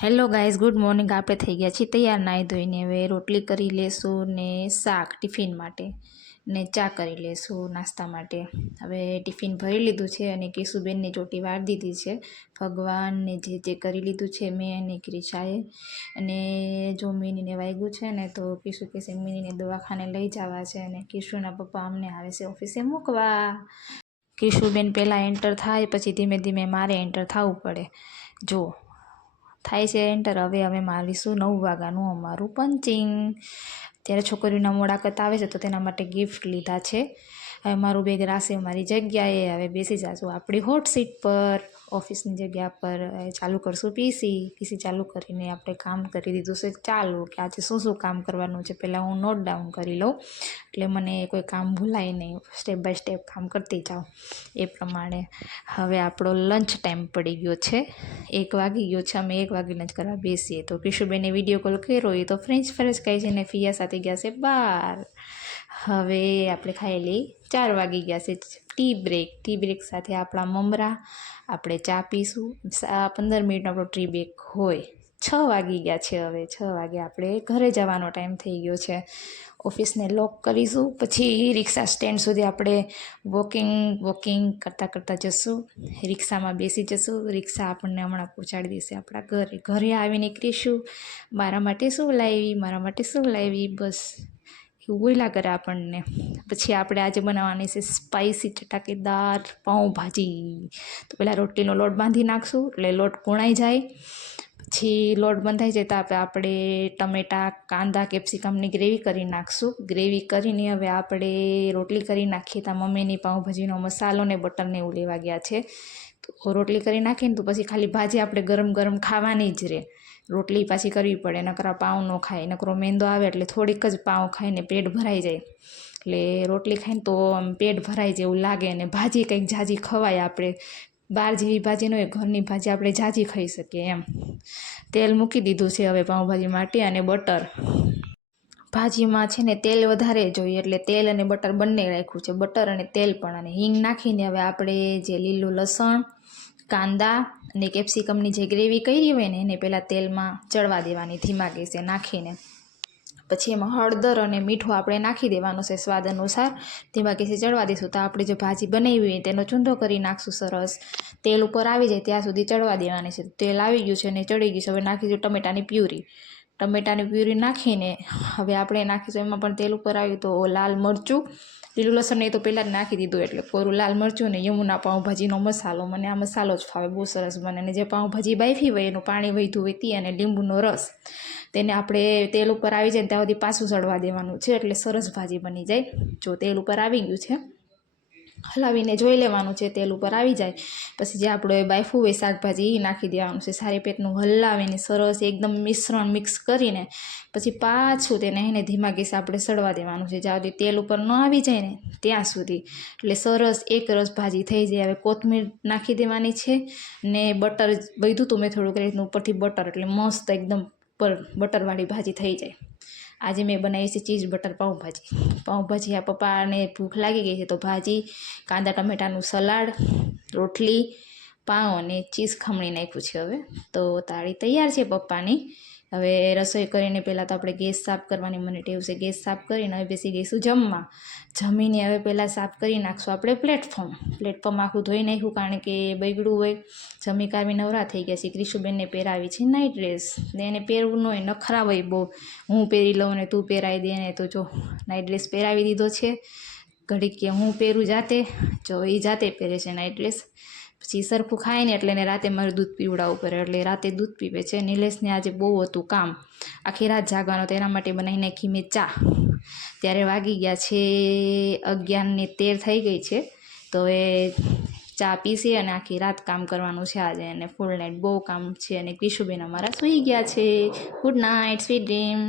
Hello guys, good morning. આપણે થઈ ગયા છીએ તૈયાર નાહી ધોઈને. હવે રોટલી કરી લેશું ને શાક ટિફિન માટે ને ચા કરી લેશું નાસ્તા માટે. હવે ટિફિન ભરી લીધું છે અને કેશુબેનની ચોટી વાર દીધી છે. ભગવાનને જે કરી લીધું છે મેં અને ક્રિશાએ. અને જો મિનીને વાગ્યું છે ને તો કેશુ કહેશે મિનીને દવાખાને લઈ જવા છે અને કેશુના પપ્પા અમને આવે છે ઓફિસે મૂકવા. કેશુબેન પહેલાં એન્ટર થાય પછી ધીમે ધીમે મારે એન્ટર થવું પડે. જો થાય છે એન્ટર. હવે અમે મારીશું 9 વાગ્યાનું અમારું પંચિંગ. ત્યારે છોકરીઓના મોડાકત આવે છે તો તેના માટે ગિફ્ટ લીધા છે. હવે મારું બેગ રાશે મારી જગ્યાએ. હવે બેસી જાશું આપણી હોટ સીટ પર, ઓફિસની જગ્યા પર. ચાલુ કરશું પીસી ચાલુ કરીને આપણે કામ કરી દીધું છે ચાલુ. કે આજે શું શું કામ કરવાનું છે પહેલાં હું નોટ ડાઉન કરી લઉં એટલે મને કોઈ કામ ભૂલાય નહીં. સ્ટેપ બાય સ્ટેપ કામ કરતી જાઉં એ પ્રમાણે. હવે આપણો લંચ ટાઈમ પડી ગયો છે. 1 વાગી ગયો છે. અમે 1 વાગે લંચ કરવા બેસીએ તો કેશુબેને વિડીયો કોલ કર્યો એ તો ફ્રેન્ચ ફ્રાઈઝ ખાઈ છે ને ફિયા સાથે ગયા છે બહાર. હવે આપણે ખાઈ લઈ. 4 વાગી ગયા છે. ટી બ્રેક સાથે આપણા મમરા. આપણે ચા પીશું. 15 મિનિટનો આપણો ટી બ્રેક હોય. 6 વાગી ગયા છે. હવે 6 વાગે આપણે ઘરે જવાનો ટાઈમ થઈ ગયો છે. ઓફિસને લોક કરીશું. પછી રિક્ષા સ્ટેન્ડ સુધી આપણે વોકિંગ કરતાં જશું. રિક્ષામાં બેસી જશું. રિક્ષા આપણને હમણાં પહોંચાડી દેશે આપણા ઘરે આવીને કરીશું મારા માટે શું લાવી બસ એવું બોલ્યા કરે આપણને. પછી આપણે આજે બનાવવાની છે સ્પાઇસી ચટાકેદાર પાઉંભાજી. તો પહેલાં રોટલીનો લોટ બાંધી નાખશું એટલે લોટ કોણાઈ જાય. પછી લોટ બંધાઈ જાય તો આપણે ટમેટાં, કાંદા, કેપ્સિકમની ગ્રેવી કરી નાખશું. ગ્રેવી કરીને હવે આપણે રોટલી કરી નાખીએ. ત્યાં મમ્મીની પાઉંભાજીનો મસાલો ને બટરને એવું લેવા ગયા છે. તો રોટલી કરી નાખીને તો પછી ખાલી ભાજી આપણે ગરમ ગરમ ખાવાની જ રહે. રોટલી પાછી કરવી પડે. નકરા પાઉં ન ખાય. નકરો મેંદો આવે એટલે થોડીક જ પાઉં ખાઈને પેટ ભરાઈ જાય. એટલે રોટલી ખાઈને તો આમ પેટ ભરાઈ જાય એવું લાગે. અને ભાજી કંઈક ઝાઝી ખવાય. આપણે બહાર જેવી ભાજી ન હોય, ઘરની ભાજી આપણે ઝાઝી ખાઈ શકીએ એમ. તેલ મૂકી દીધું છે હવે પાઉંભાજી માટે અને બટર. ભાજીમાં છે ને તેલ વધારે જોઈએ એટલે તેલ અને બટર બંને રાખ્યું છે. બટર અને તેલ પણ. અને હિંગ નાખીને હવે આપણે જે લીલું લસણ, કાંદા અને કેપ્સિકમની જે ગ્રેવી કરી હોય ને એને પહેલાં તેલમાં ચડવા દેવાની ધીમા ગેસે નાખીને. પછી એમાં હળદર અને મીઠું આપણે નાખી દેવાનું છે સ્વાદ અનુસાર. ધીમા ગેસે ચડવા દઈશું તો આપણે જે ભાજી બનાવી હોય તેનો ચૂંદો કરી નાખશું સરસ. તેલ ઉપર આવી જાય ત્યાં સુધી ચડવા દેવાની છે. તેલ આવી ગયું છે અને ચડી ગયું છે. હવે નાખીશું ટમેટાની પ્યુરી નાખીને હવે આપણે નાખીશું. એમાં પણ તેલ ઉપર આવ્યું તો લાલ મરચું, લીલું લસણ એ તો પહેલાં જ નાખી દીધું એટલે કોરું લાલ મરચું ને યમુના પાઉંભાજીનો મસાલો. મને આ મસાલો જ ફાવે, બહુ સરસ બને. અને જે પાઉંભાજી બાફી હોય એનું પાણી વધ્યું હોય તે અને લીંબુનો રસ તેને આપણે તેલ ઉપર આવી જાય ત્યાં સુધી પાછું ચડવા દેવાનું છે એટલે સરસ ભાજી બની જાય. જો તેલ ઉપર આવી ગયું છે હલાવીને જોઈ લેવાનું છે. તેલ ઉપર આવી જાય પછી જે આપણે બાફું હોય શાકભાજી એ નાખી દેવાનું છે. સારી પેટનું હલાવીને સરસ એકદમ મિશ્રણ મિક્સ કરીને પછી પાછું તેને એને ધીમા ગેસે આપણે સડવા દેવાનું છે જ્યાં સુધી તેલ ઉપર ન આવી જાય ને ત્યાં સુધી. એટલે સરસ એક રસ ભાજી થઈ જાય. હવે કોથમીર નાખી દેવાની છે ને બટર બધું તો મેં થોડુંક રીતનું ઉપરથી બટર એટલે મસ્ત એકદમ પર બટરવાળી ભાજી થઈ જાય. આજે મેં બનાવી છે ચીઝ બટર પાઉંભાજી. આ પપ્પાને ભૂખ લાગી ગઈ છે તો ભાજી, કાંદા ટમેટાનું સલાડ, રોટલી, પાઉં અને ચીઝ ખમણી નાખ્યું છે. હવે તો તાળી તૈયાર છે પપ્પાની. હવે રસોઈ કરીને પહેલાં તો આપણે ગેસ સાફ કરવાની મને ટેવ છે. ગેસ સાફ કરીને હવે બેસી ગઈશું જમવા. જમીને હવે પહેલાં સાફ કરી નાખશું આપણે પ્લેટફોર્મ આખું ધોઈ નાખ્યું કારણ કે બગડ્યું હોય. જમી કાવી નવરા થઈ ગયા છે. ક્રિશુબેનને પહેરાવી છે નાઇટ ડ્રેસ ને એને પહેરવું ન હોય, નખરા હોય બહુ. હું પહેરી લઉં ને તું પહેરાવી દે ને તો જો નાઇટ ડ્રેસ પહેરાવી દીધો છે. ઘડીક કે હું પહેરું જાતે, જો એ જાતે પહેરે છે નાઇટ ડ્રેસ. પછી સરખું ખાય ને એટલે એને રાતે મારે દૂધ પીવડાવવું પડે એટલે રાતે દૂધ પીવે છે. નિલેશને આજે બહુ હતું કામ, આખી રાત જાગવાનો. તેના માટે બનાવી નાખી મેં ચા. ત્યારે વાગી ગયા છે 11:13 થઈ ગઈ છે. તો એ ચા પીસી અને આખી રાત કામ કરવાનું છે આજે. અને ફૂલ નાઇટ બહુ કામ છે. અને ક્રિશુબેન અમારા સૂઈ ગયા છે. Good night, sweet dream.